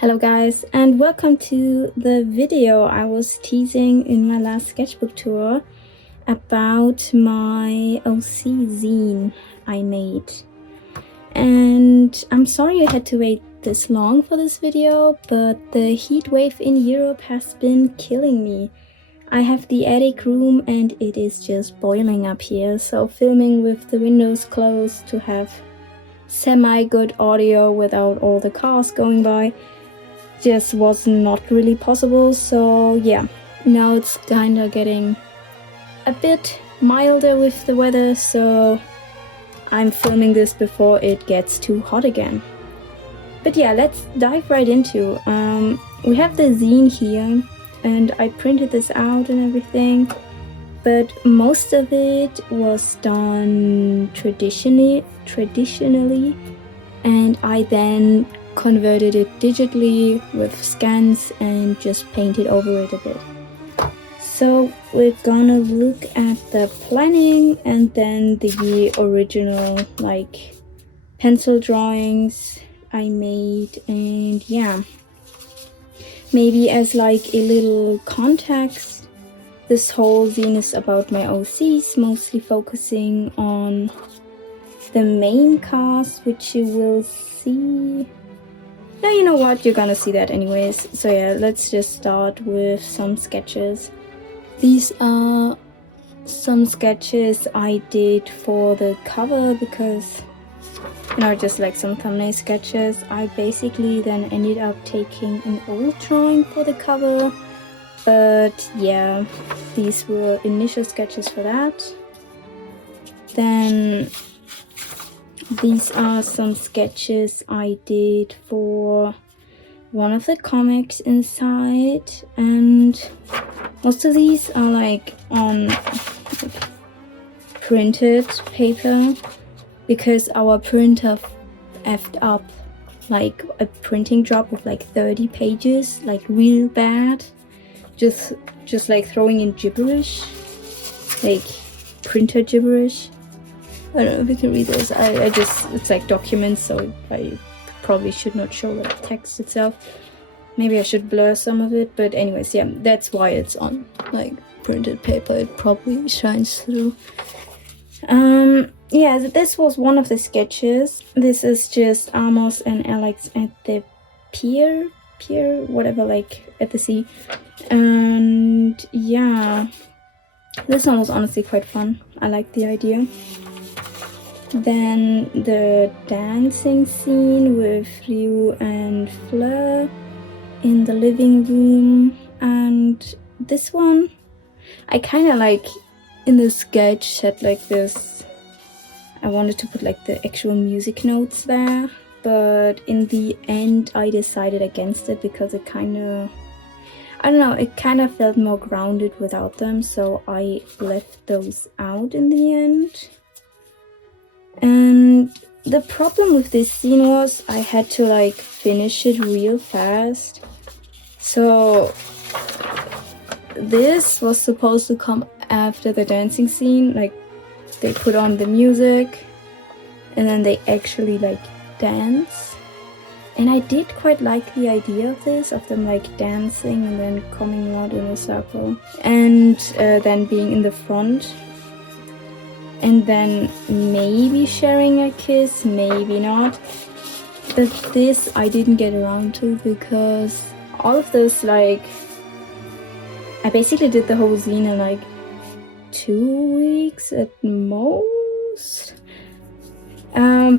Hello guys, and welcome to the video I was teasing in my last sketchbook tour about my OC zine I made. And I'm sorry I had to wait this long for this video, but the heat wave in Europe has been killing me. I have the attic room and it is just boiling up here, so filming with the windows closed to have semi-good audio without all the cars going by just was not really possible. So yeah, now it's kinda getting a bit milder with the weather, so I'm filming this before it gets too hot again. But yeah, let's dive right into. We have the zine here, and I printed this out and everything, but most of it was done traditionally, and I then converted it digitally with scans and just painted over it a bit. So we're gonna look at the planning and then the original like pencil drawings I made, and yeah, maybe as like a little context, this whole zine is about my OCs, mostly focusing on the main cast, which you will see. Now you know what, you're gonna see that anyways. So yeah, let's just start with some sketches. These are some sketches I did for the cover because, you know, just like some thumbnail sketches. I basically then ended up taking an old drawing for the cover, but yeah, these were initial sketches for that. Then these are some sketches I did for one of the comics inside, and most of these are like on printed paper because our printer effed up like a printing job of like 30 pages, like real bad, just like throwing in gibberish, like printer gibberish. I don't know if you can read this. I just, it's like documents, so I probably should not show the text itself. Maybe I should blur some of it, but anyways, yeah, that's why it's on like printed paper. It probably shines through. Yeah, this was one of the sketches. This is just Amos and Alex at the pier, whatever, like at the sea. And yeah, this one was honestly quite fun. I liked the idea. Then the dancing scene with Ryu and Fleur in the living room, and this one I kind of like in the sketch had like this, I wanted to put like the actual music notes there, but in the end I decided against it because it kind of, I don't know, it kind of felt more grounded without them, so I left those out in the end. And the problem with this scene was I had to like finish it real fast. So this was supposed to come after the dancing scene, like they put on the music and then they actually like dance. And I did quite like the idea of this, of them like dancing and then coming out in a circle and then being in the front. And then maybe sharing a kiss, maybe not. But this I didn't get around to because all of this, like, I basically did the whole zine in like 2 weeks at most.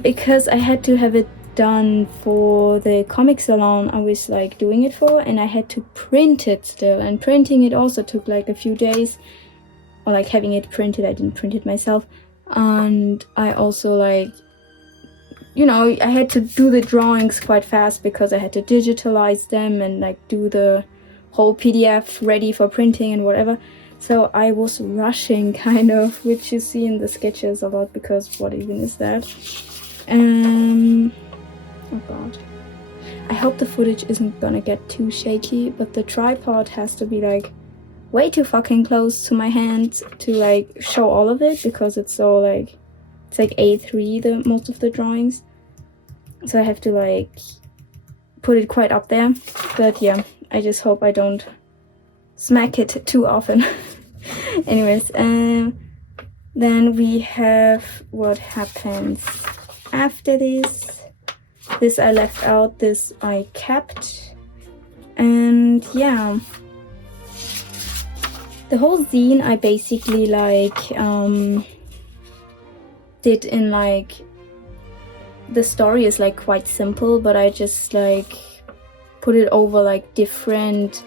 Because I had to have it done for the comic salon I was like doing it for, and I had to print it still, and printing it also took like a few days. Or like having it printed, I didn't print it myself, and I also like, you know, I had to do the drawings quite fast because I had to digitalize them and like do the whole PDF ready for printing and whatever. So I was rushing kind of, which you see in the sketches a lot because what even is that? Oh god. I hope the footage isn't gonna get too shaky, but the tripod has to be like way too fucking close to my hand to like show all of it because it's so like, it's like A3 the most of the drawings, so I have to like put it quite up there. But yeah, I just hope I don't smack it too often. Anyways, then we have what happens after this. This I left out, this I kept. And yeah, the whole zine I basically like did in like, the story is like quite simple, but I just like put it over like different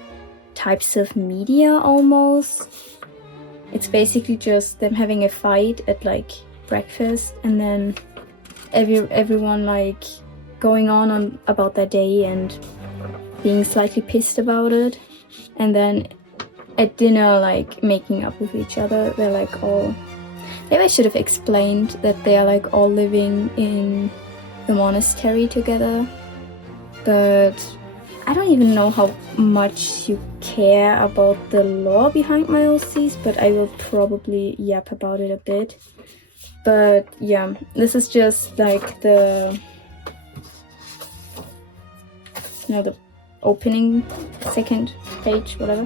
types of media almost. It's basically just them having a fight at like breakfast, and then everyone like going on about their day and being slightly pissed about it, and then at dinner like making up with each other. They're like all, maybe I should have explained that they're like all living in the monastery together, but I don't even know how much you care about the lore behind my OCs, but I will probably yap about it a bit. But yeah, this is just like the, you know, the opening second page, whatever,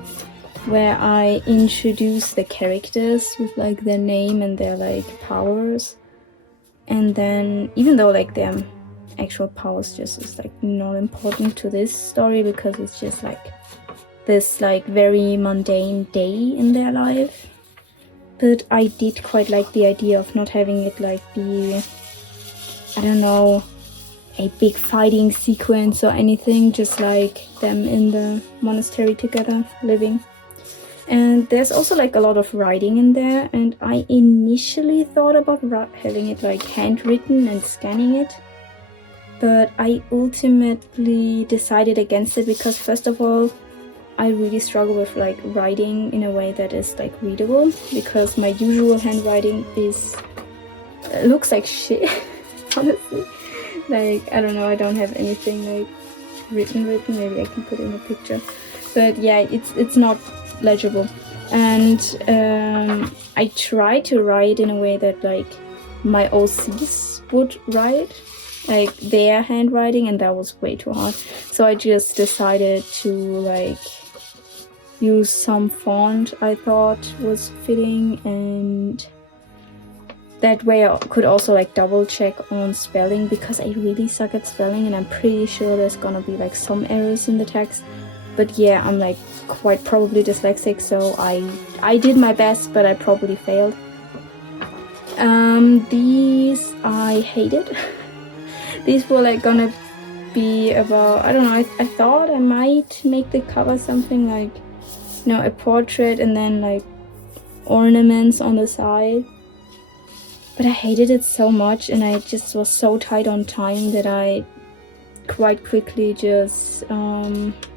where I introduce the characters with like their name and their like powers. And then, even though like their actual powers just is like not important to this story, because it's just like this like very mundane day in their life, but I did quite like the idea of not having it like be, I don't know, a big fighting sequence or anything, just like them in the monastery together living. And there's also like a lot of writing in there, and I initially thought about having it like handwritten and scanning it, but I ultimately decided against it because, first of all, I really struggle with like writing in a way that is like readable, because my usual handwriting looks like shit. Honestly, like I don't know, I don't have anything like written. Maybe I can put in a picture, but yeah, it's not legible. And I try to write in a way that like my OCs would write, like their handwriting, and that was way too hard. So I just decided to like use some font I thought was fitting, and that way I could also like double check on spelling, because I really suck at spelling and I'm pretty sure there's gonna be like some errors in the text. But yeah, I'm like quite probably dyslexic, so I did my best, but I probably failed. These I hated. These were like gonna be about, I don't know, I thought I might make the cover something like, you know, a portrait and then like ornaments on the side. But I hated it so much, and I just was so tight on time that I quite quickly just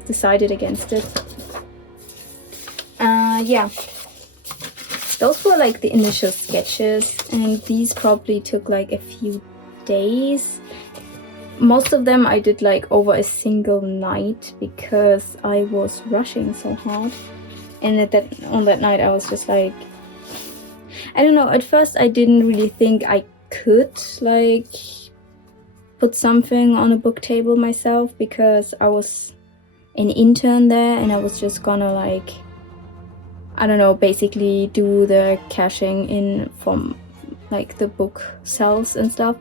decided against it. Yeah, those were like the initial sketches, and these probably took like a few days. Most of them I did like over a single night because I was rushing so hard, and on that night I was just like, I don't know, at first I didn't really think I could like put something on a book table myself, because I was an intern there and I was just gonna like, I don't know, basically do the cashing in from like the book sales and stuff.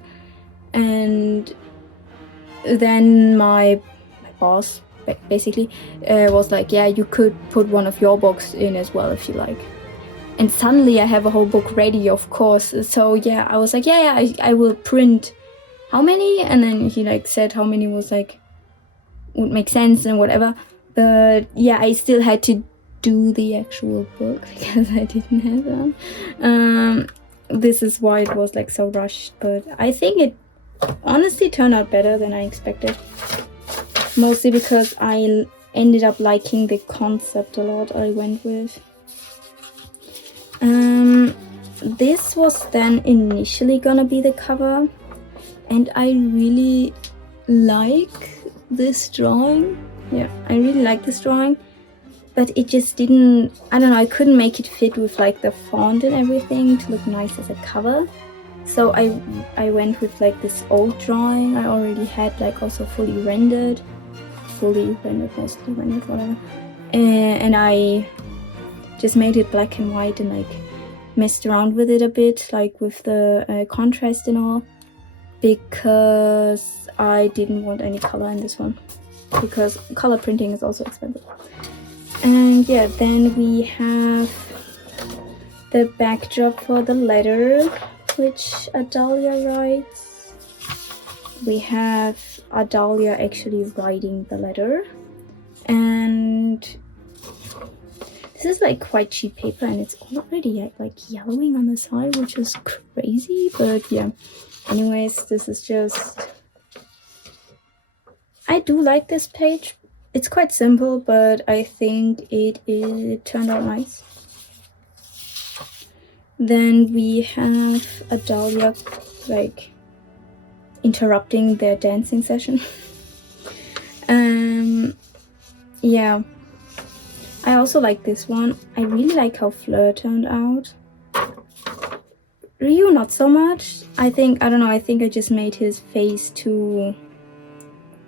And then my boss basically was like, yeah, you could put one of your books in as well if you like. And suddenly I have a whole book ready, of course. So yeah, I was like, yeah, I will print how many, and then he like said how many was like would make sense and whatever. But yeah, I still had to do the actual book because I didn't have them. This is why it was like so rushed, but I think it honestly turned out better than I expected, mostly because I ended up liking the concept a lot I went with. This was then initially gonna be the cover, and I really like this drawing. Yeah, I really like this drawing, but it just didn't, I don't know, I couldn't make it fit with like the font and everything to look nice as a cover. So I went with like this old drawing I already had like also fully rendered, fully rendered, mostly rendered, whatever. And I just made it black and white and like messed around with it a bit, like with the contrast and all, because I didn't want any color in this one, because color printing is also expensive. And yeah, then we have the backdrop for the letter, which Adalia writes. We have Adalia actually writing the letter, and this is like quite cheap paper, and it's already like yellowing on the side, which is crazy. But yeah, anyways, this is just, I do like this page. It's quite simple, but I think it turned out nice. Then we have Adalia like interrupting their dancing session. Yeah, I also like this one. I really like how Fleur turned out. Ryu not so much. I think I just made his face too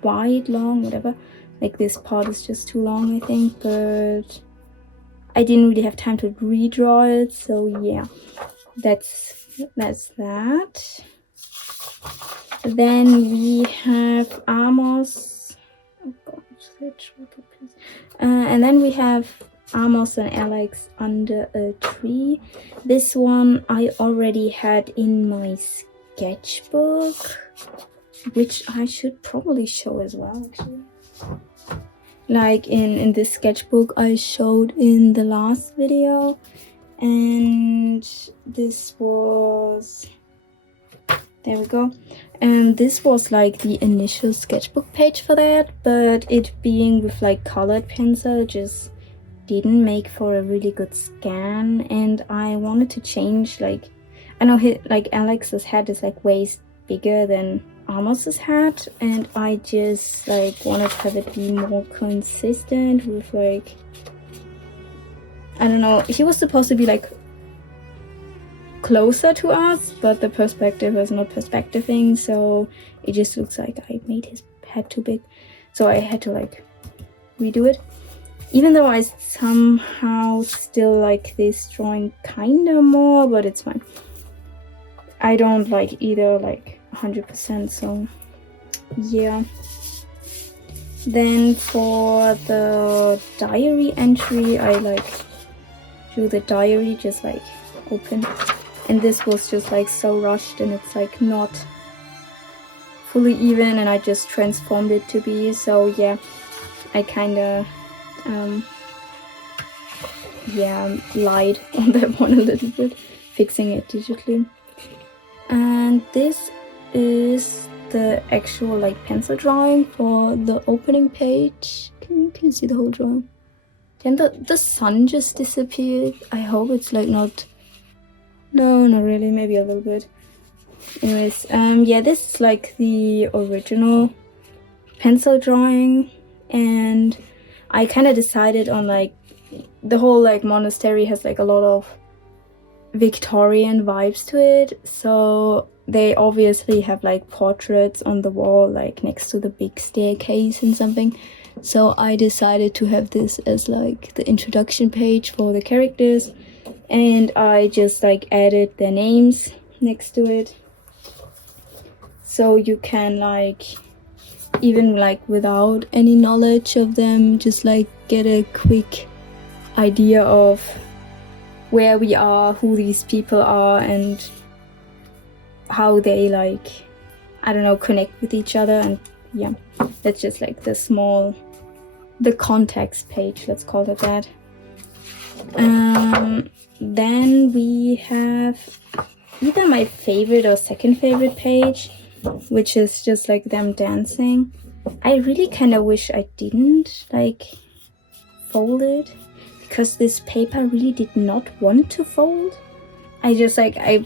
wide, long, whatever. Like this part is just too long, I think, but I didn't really have time to redraw it, so yeah, that's that. Then we have Amos. Oh god, switch, please. And then we have Amos and Alex under a tree. This one I already had in my sketchbook, which I should probably show as well, actually. Like in this sketchbook I showed in the last video, and this was, there we go. And this was like the initial sketchbook page for that, but it being with like colored pencil just didn't make for a really good scan, and I wanted to change, like, I know like Alex's head is like way bigger than Amos's hat, and I just like wanted to have it be more consistent with, like, I don't know, he was supposed to be like closer to us, but the perspective was not perspectiving, so it just looks like I made his head too big, so I had to like redo it, even though I somehow still like this drawing kinda more, but it's fine. I don't like either like 100%, so yeah. Then for the diary entry, I like drew the diary just like open, and this was just like so rushed, and it's like not fully even, and I just transformed it to be, so yeah, I kinda yeah, lied on that one a little bit, fixing it digitally. And this is the actual like pencil drawing for the opening page. Can you see the whole drawing? Then the sun just disappeared. I hope it's like not, no, not really, maybe a little bit. Anyways, yeah, this is like the original pencil drawing, and I kind of decided on like the whole like monastery has like a lot of Victorian vibes to it, so they obviously have like portraits on the wall like next to the big staircase and something, so I decided to have this as like the introduction page for the characters, and I just like added their names next to it, so you can like, even like without any knowledge of them, just like get a quick idea of where we are, who these people are, and how they like, I don't know, connect with each other. And yeah, that's just like the context page, let's call it that. Then we have either my favorite or second favorite page, which is just like them dancing. I really kind of wish I didn't like fold it, because this paper really did not want to fold. I just like, I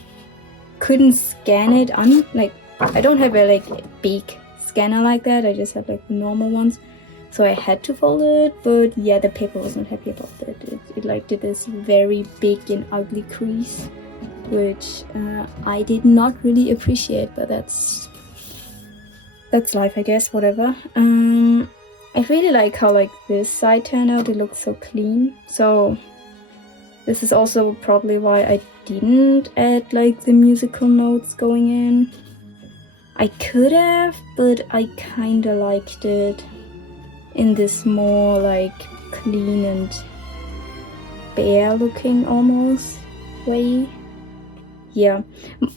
couldn't scan it on, like, I don't have a like big scanner like that, I just have like the normal ones, so I had to fold it. But yeah, the paper was not happy about that. It like did this very big and ugly crease, which I did not really appreciate, but that's life, I guess, whatever. I really like how like this side turned out. It looks so clean. So this is also probably why I didn't add like the musical notes going in. I could have, but I kinda liked it in this more like clean and bare looking almost way. Yeah,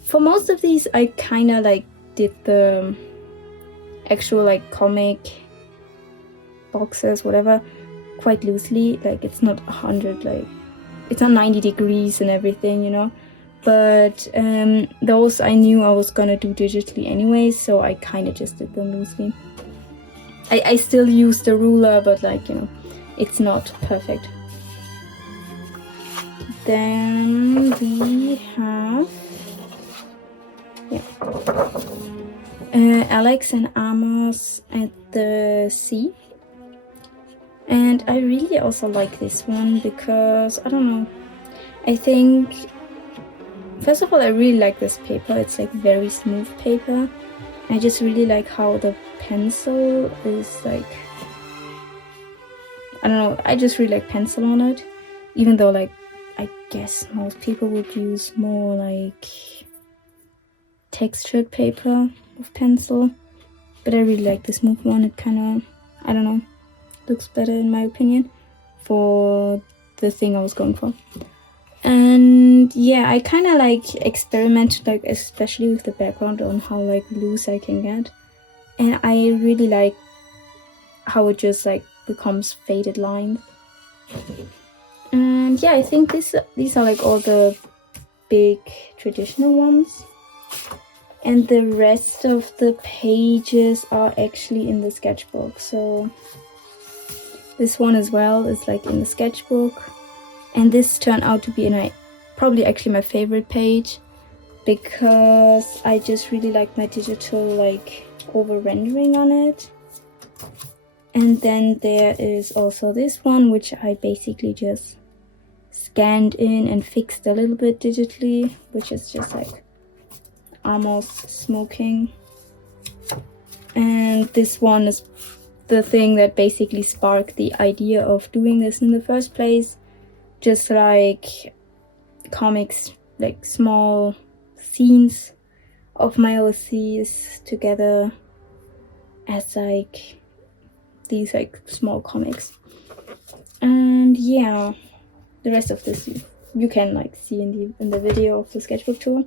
for most of these I kinda like did the actual like comic boxes, whatever, quite loosely. Like it's not 100, like it's not 90 degrees and everything, you know. But those I knew I was gonna do digitally anyway, so I kind of just did them loosely. I still use the ruler, but like, you know, it's not perfect. Then we have Alex and Amos at the sea. And I really also like this one because, I don't know, I think, first of all, I really like this paper. It's like very smooth paper. I just really like how the pencil is like, I don't know, I just really like pencil on it. Even though like, I guess most people would use more like textured paper with pencil. But I really like the smooth one. It kind of, I don't know, looks better in my opinion for the thing I was going for. And yeah, I kind of like experimented, like especially with the background, on how like loose I can get, and I really like how it just like becomes faded lines. And yeah, I think these are like all the big traditional ones, and the rest of the pages are actually in the sketchbook. So this one as well is like in the sketchbook. And this turned out to be probably actually my favorite page, because I just really like my digital like over rendering on it. And then there is also this one, which I basically just scanned in and fixed a little bit digitally, which is just like almost smoking. And this one is the thing that basically sparked the idea of doing this in the first place. Just like comics, like small scenes of my OCs together as like these like small comics. And yeah, the rest of this you can like see in the video of the sketchbook tour.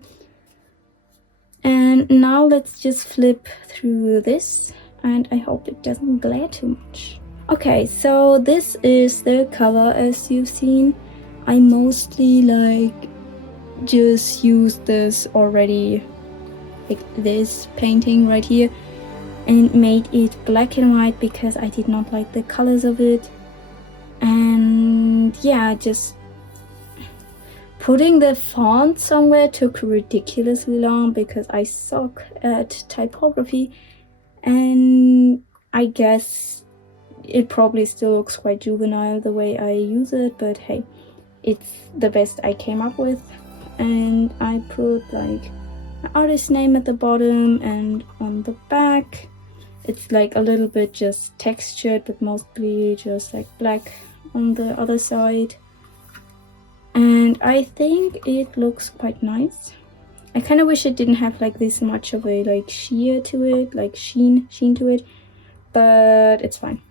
And now let's just flip through this, and I hope it doesn't glare too much. Okay, so this is the cover as you've seen. I mostly like just used this already, like this painting right here, and made it black and white because I did not like the colors of it. And yeah, just putting the font somewhere took ridiculously long because I suck at typography, and I guess it probably still looks quite juvenile the way I use it, but hey, it's the best I came up with. And I put like my artist name at the bottom, and on the back it's like a little bit just textured, but mostly just like black on the other side. And I think it looks quite nice. I kind of wish it didn't have like this much of a like sheer to it, like sheen to it, but it's fine.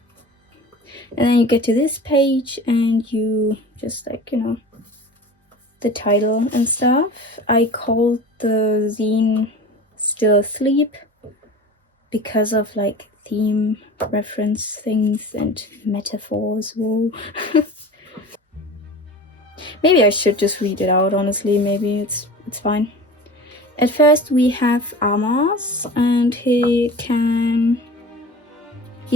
And then you get to this page and you just like, you know, the title and stuff. I called the zine Still Asleep because of like theme reference things and metaphors. Whoa. Maybe I should just read it out, honestly. Maybe it's fine. At first we have Amos, and he's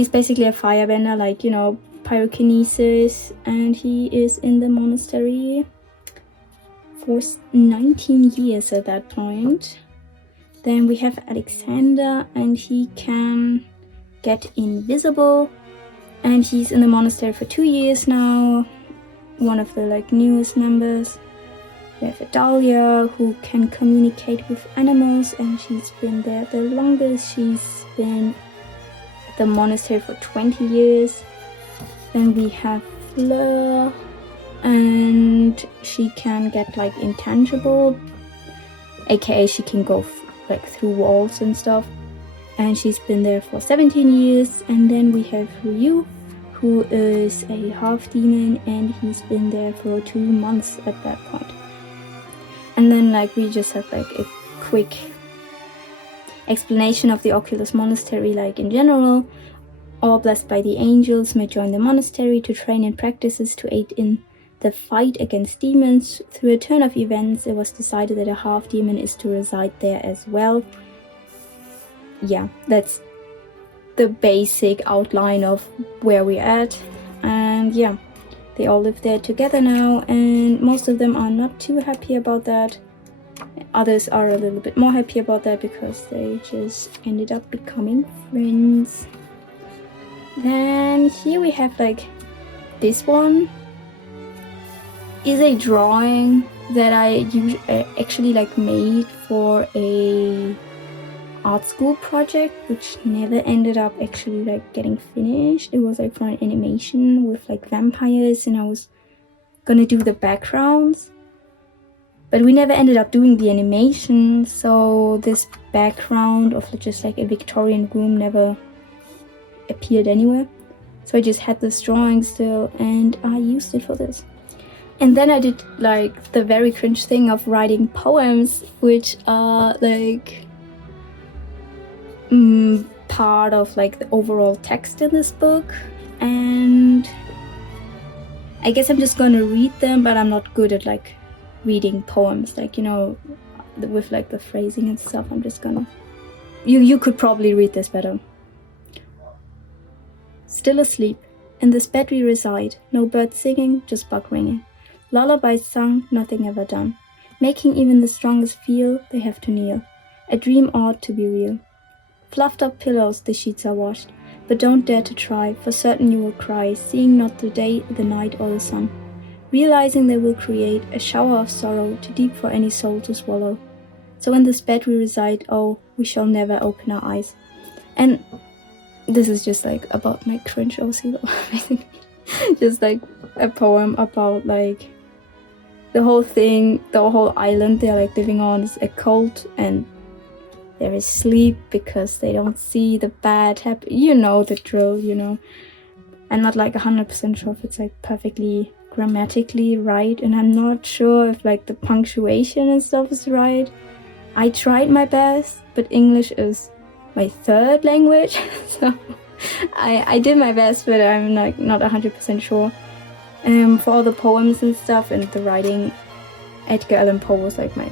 basically a firebender, like, you know, pyrokinesis, and he is in the monastery for 19 years at that point. Then we have Alexander, and he can get invisible, and he's in the monastery for 2 years now, one of the like newest members. We have Adalia, who can communicate with animals, and she's been there the longest. She's been the monastery for 20 years. Then we have Fleur, and she can get like intangible, aka she can go like through walls and stuff, and she's been there for 17 years. And then we have Ryu, who is a half demon, and he's been there for 2 months at that point. And then like we just have like a quick explanation of the Oculus Monastery, like in general. All blessed by the angels may join the monastery to train in practices to aid in the fight against demons. Through a turn of events, it was decided that a half demon is to reside there as well. Yeah, that's the basic outline of where we're at. And yeah, they all live there together now, and most of them are not too happy about that. Others are a little bit more happy about that because they just ended up becoming friends. Then here we have like this one is a drawing that I actually like made for a art school project, which never ended up actually like getting finished. It was like for an animation with like vampires, and I was gonna do the backgrounds, but we never ended up doing the animation. So this background of just like a Victorian room never appeared anywhere. So I just had this drawing still, and I used it for this. And then I did like the very cringe thing of writing poems, which are like part of like the overall text in this book. And I guess I'm just gonna read them, but I'm not good at like reading poems, like, you know, with like the phrasing and stuff. I'm just gonna, you could probably read this better. Still asleep, in this bed we reside, no bird singing, just bug ringing. Lullabies sung, nothing ever done. Making even the strongest feel, they have to kneel. A dream ought to be real. Fluffed up pillows, the sheets are washed, but don't dare to try, for certain you will cry, seeing not the day, the night, or the sun. Realizing they will create a shower of sorrow, too deep for any soul to swallow. So in this bed we reside, oh, we shall never open our eyes. And this is just like about my cringe OC, basically. Just like a poem about like the whole thing, the whole island they're like living on is a cult, and there is sleep because they don't see the bad happen. You know the drill, you know. I'm not like 100% sure if it's like perfectly grammatically right, and I'm not sure if like the punctuation and stuff is right. I tried my best, but English is my third language, so I did my best, but I'm like not 100% sure. For all the poems and stuff and the writing, Edgar Allan Poe was like my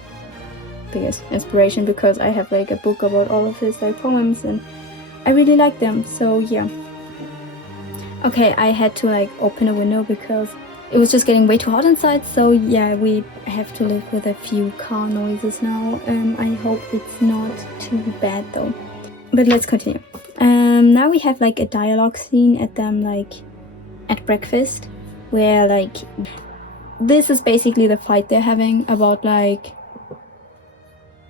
biggest inspiration, because I have like a book about all of his like poems and I really like them. So yeah. Okay, I had to like open a window because it was just getting way too hot inside. So yeah, we have to live with a few car noises now. I hope it's not too bad though. But let's continue. Now we have like a dialogue scene at them like at breakfast, where like this is basically the fight they're having about like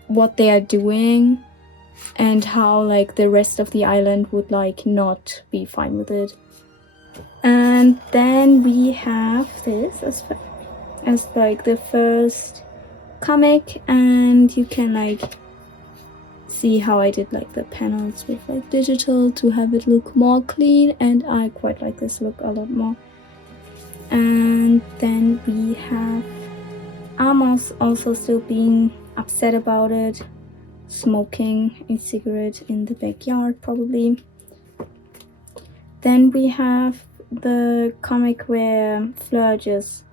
what they are doing and how like the rest of the island would like not be fine with it. And then we have this as like the first comic, and you can like see how I did like the panels with like digital to have it look more clean, and I quite like this look a lot more. And then we have Amos also still being upset about it, smoking a cigarette in the backyard probably. Then we have the comic where Fleur just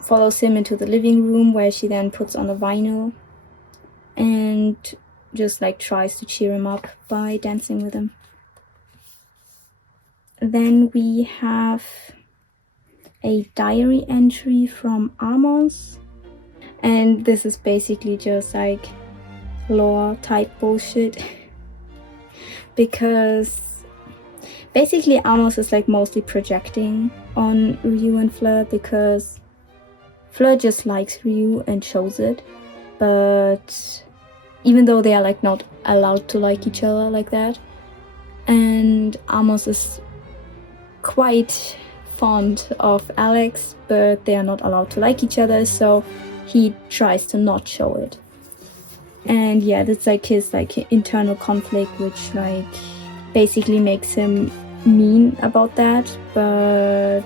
follows him into the living room, where she then puts on a vinyl and just like tries to cheer him up by dancing with him. Then we have a diary entry from Amos, and this is basically just like lore type bullshit because basically Amos is like mostly projecting on Ryu and Fleur, because Fleur just likes Ryu and shows it, but even though they are like not allowed to like each other like that, and Amos is quite fond of Alex, but they are not allowed to like each other, so he tries to not show it. And yeah, that's like his like internal conflict, which like basically makes him mean about that. But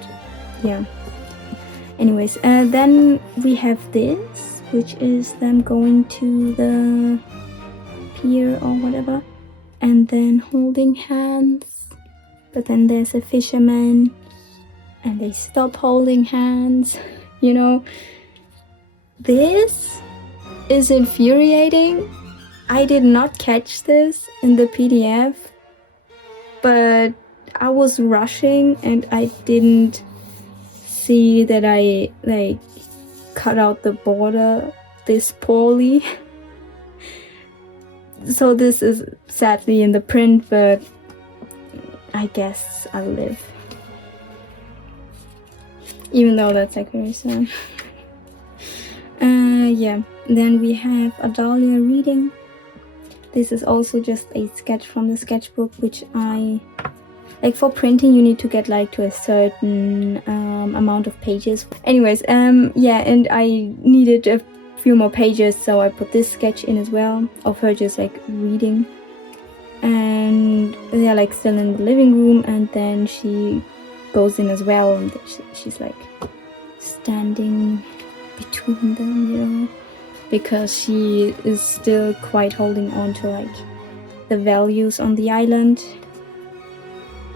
yeah, anyways, then we have this, which is them going to the pier or whatever, and then holding hands. But then there's a fisherman and they stop holding hands. You know, this is infuriating. I did not catch this in the PDF, but I was rushing and I didn't see that I like cut out the border this poorly. So this is sadly in the print, but I guess I'll live. Even though that's like very sad. Yeah, then we have Adalia reading. This is also just a sketch from the sketchbook, which I like. For printing you need to get like to a certain amount of pages. Anyways, yeah, and I needed a few more pages, so I put this sketch in as well of her just like reading, and they're like still in the living room, and then she goes in as well, and she's like standing between them, you know, because she is still quite holding on to like the values on the island,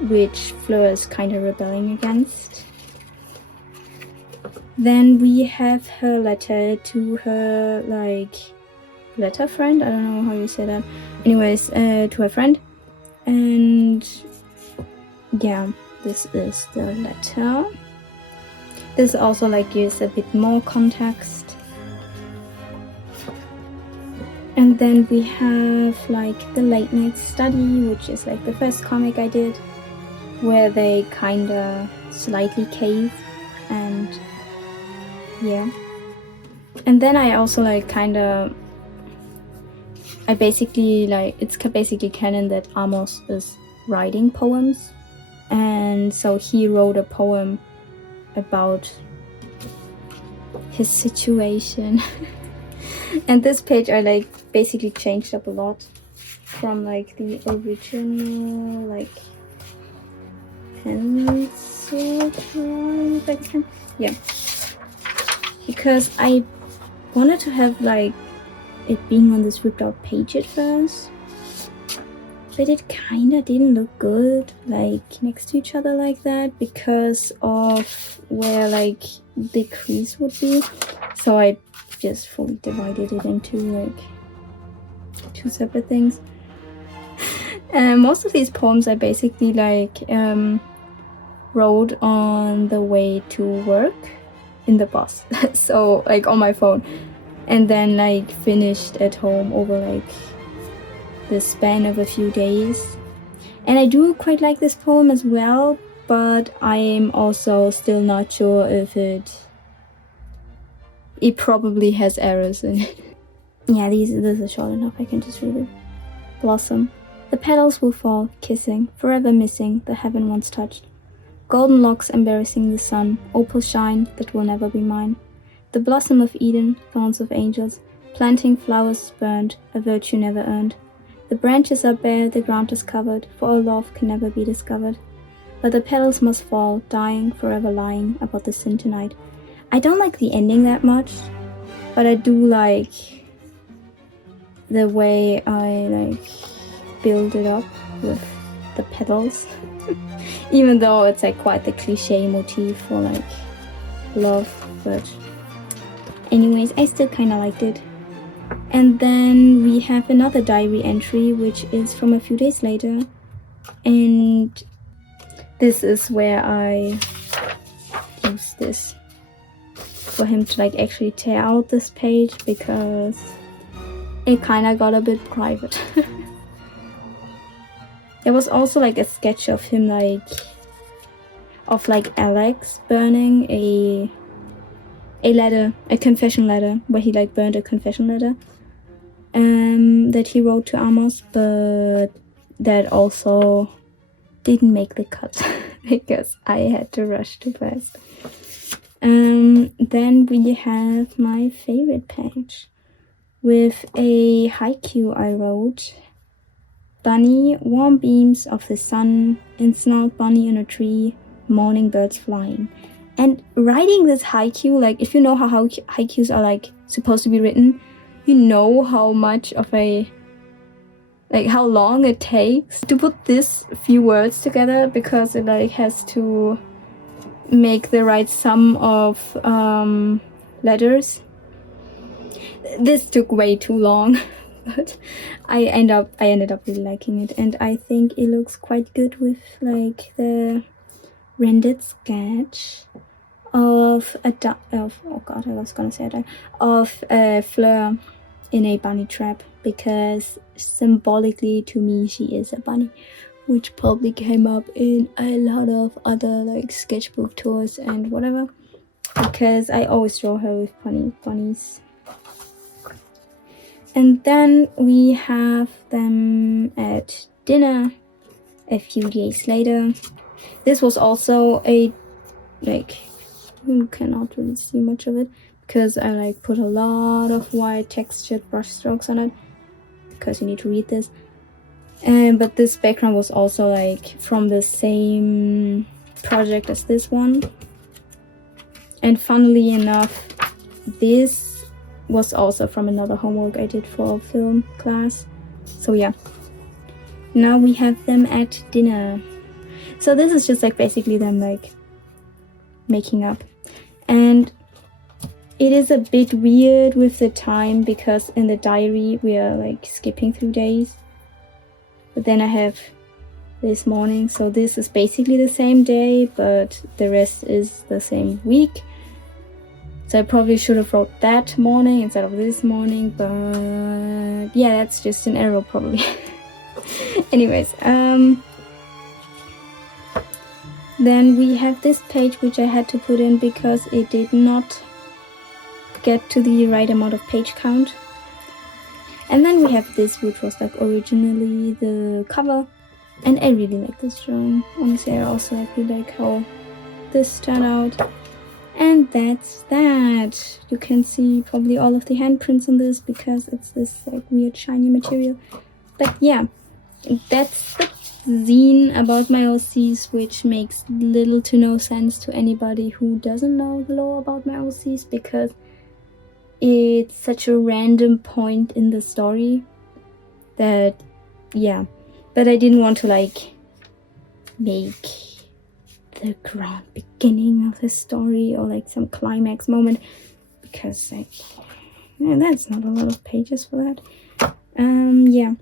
which Fleur is kind of rebelling against. Then we have her letter to her like letter friend, I don't know how you say that, anyways, to her friend. And yeah, this is the letter. This also like gives a bit more context. And then we have like the late night study, which is like the first comic I did, where they kinda slightly cave, and yeah. And then I also like kinda, I basically like, it's basically canon that Amos is writing poems, and so he wrote a poem about his situation. And this page I like basically changed up a lot from like the original like pencil drawing, yeah, because I wanted to have like it being on this ripped out page at first, but it kinda didn't look good like next to each other like that because of where like the crease would be. So I just fully divided it into like two separate things. And most of these poems I basically like wrote on the way to work in the bus. So like on my phone, and then like finished at home over like the span of a few days. And I do quite like this poem as well, but I'm also still not sure if it probably has errors in it. Yeah, this is short enough, I can just read it. Blossom. The petals will fall, kissing, forever missing the heaven once touched. Golden locks embarrassing the sun, opal shine that will never be mine. The blossom of Eden, thorns of angels, planting flowers spurned, a virtue never earned. The branches are bare, the ground is covered, for a love can never be discovered. But the petals must fall, dying, forever lying about the sin tonight. I don't like the ending that much, but I do like the way I like build it up with the petals. Even though it's like quite the cliche motif for like love, but anyways, I still kinda liked it. And then we have another diary entry, which is from a few days later, and this is where I use this for him to like actually tear out this page, because it kinda got a bit private. There was also like a sketch of him like Alex burning a letter, a confession letter, where he like burned a confession letter that he wrote to Amos, but that also didn't make the cut because I had to rush too fast. Then we have my favorite page with a haiku I wrote. Bunny, warm beams of the sun, ensnarled bunny in a tree, morning birds flying. And writing this haiku, like if you know how haikus are like supposed to be written, you know how much of a, like how long it takes to put this few words together, because it like has to make the right sum of letters. This took way too long, but I ended up really liking it, and I think it looks quite good with like the rendered sketch of Fleur in a bunny trap, because symbolically to me she is a bunny, which probably came up in a lot of other like sketchbook tours and whatever, because I always draw her with bunnies. And then we have them at dinner a few days later. This was also a, like, you cannot really see much of it because I like put a lot of white textured brush strokes on it, because you need to read this. But this background was also like from the same project as this one. And funnily enough, this was also from another homework I did for film class. So yeah, now we have them at dinner. So this is just like basically them like making up. And it is a bit weird with the time, because in the diary we are like skipping through days. But then I have this morning, so this is basically the same day, but the rest is the same week. So I probably should have wrote that morning instead of this morning, but yeah, that's just an error probably. Anyways, then we have this page which I had to put in because it did not get to the right amount of page count. And then we have this, which was like originally the cover, and I really like this drawing. Honestly, I also really like how this turned out. And that's that. You can see probably all of the handprints on this because it's this like weird shiny material. But yeah, that's the zine about my OCs, which makes little to no sense to anybody who doesn't know the lore about my OCs, because it's such a random point in the story that, yeah, but I didn't want to like make the grand beginning of the story or like some climax moment, because like, yeah, that's not a lot of pages for that. Yeah.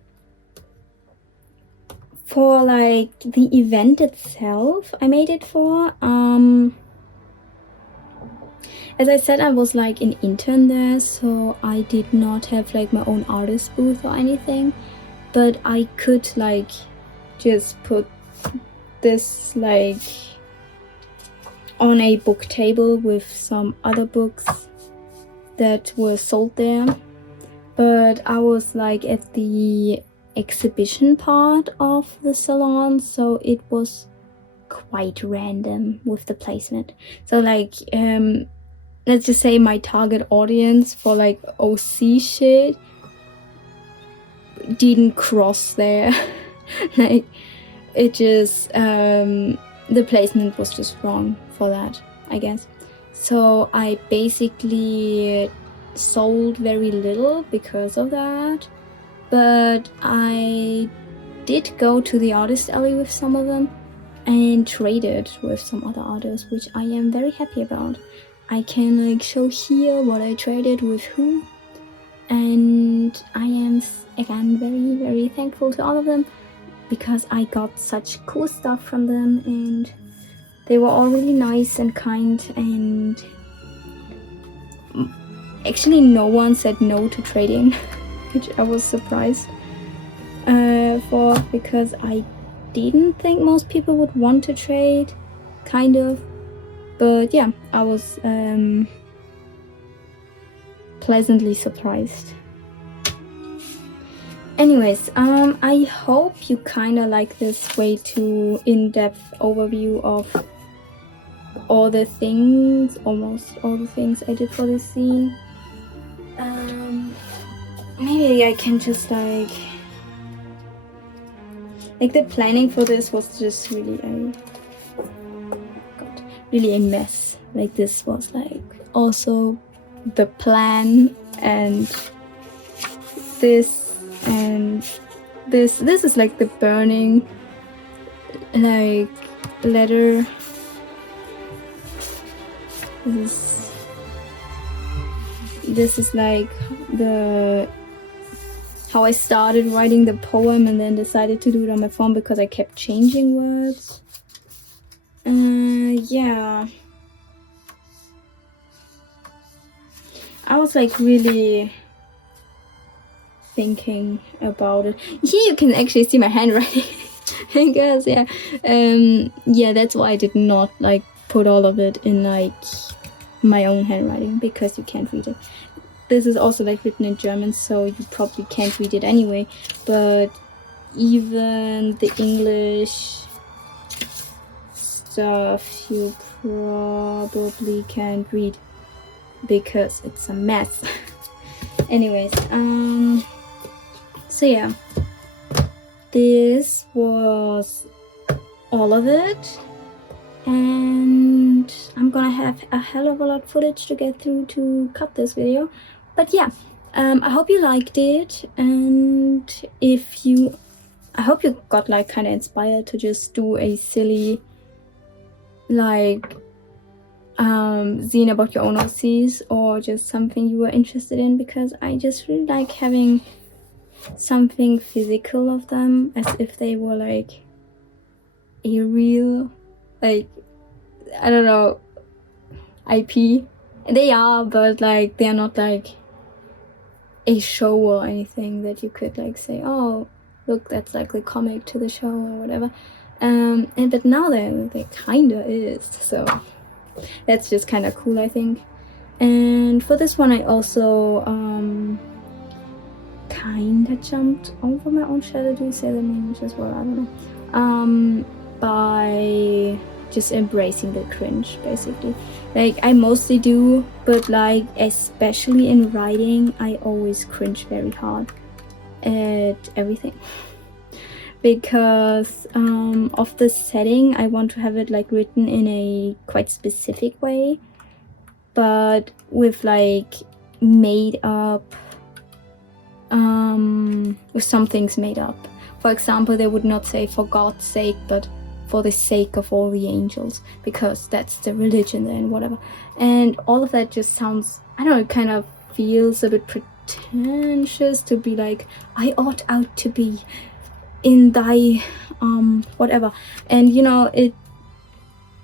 For like the event itself I made it for, as I said, I was like an intern there, so I did not have like my own artist booth or anything, but I could like just put this like on a book table with some other books that were sold there. But I was like at the exhibition part of the salon, so it was quite random with the placement. So like let's just say my target audience for like OC shit didn't cross there. Like it just the placement was just wrong for that, I guess. So I basically sold very little because of that, but I did go to the artist alley with some of them and traded with some other artists, which I am very happy about. I can like show here what I traded with who, and I am again very, very thankful to all of them, because I got such cool stuff from them, and they were all really nice and kind, and actually no one said no to trading, which I was surprised for, because I didn't think most people would want to trade, kind of. But yeah, I was pleasantly surprised. Anyways, I hope you kind of like this way too in-depth overview of all the things, almost all the things I did for this scene. Maybe I can just like the planning for this was just really a mess. Like this was like also the plan, and this and this is like the burning like letter. This is like the how I started writing the poem and then decided to do it on my phone because I kept changing words. Yeah, I was like really thinking about it. Here you can actually see my handwriting. I guess, yeah. Yeah, that's why I did not like put all of it in like my own handwriting, because you can't read it. This is also like written in German, so you probably can't read it anyway, but even the English stuff you probably can't read because it's a mess. Anyways, so yeah, this was all of it, and I'm gonna have a hell of a lot of footage to get through to cut this video. But yeah, I hope you liked it, and I hope you got like kind of inspired to just do a silly like zine about your own OCs, or just something you were interested in, because I just really like having something physical of them, as if they were like a real, like, I don't know, IP. They are, but like they're not like a show or anything that you could like say, oh look, that's like the comic to the show or whatever. But now they kinda is, so that's just kind of cool, I think. And for this one I also kinda jumped over my own shadow. Do you say the name as well? I don't know. By just embracing the cringe, basically. Like I mostly do, but like especially in writing I always cringe very hard at everything. Because of the setting, I want to have it like written in a quite specific way, but with like made up, with some things made up. For example, they would not say for God's sake, but for the sake of all the angels, because that's the religion and whatever. And all of that just sounds, I don't know, it kind of feels a bit pretentious to be like, I ought out to be in thy whatever. And you know,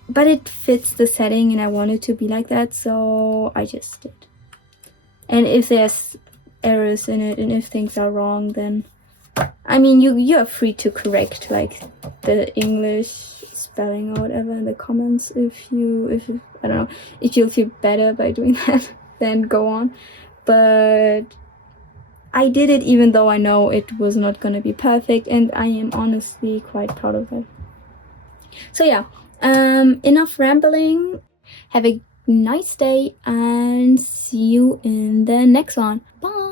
but it fits the setting and I wanted to be like that, so I just did. And if there's errors in it and if things are wrong, then I mean, you're free to correct like the English spelling or whatever in the comments. If I don't know, if you'll feel better by doing that, then go on. But I did it even though I know it was not gonna be perfect, and I am honestly quite proud of it. So yeah, enough rambling. Have a nice day and see you in the next one. Bye.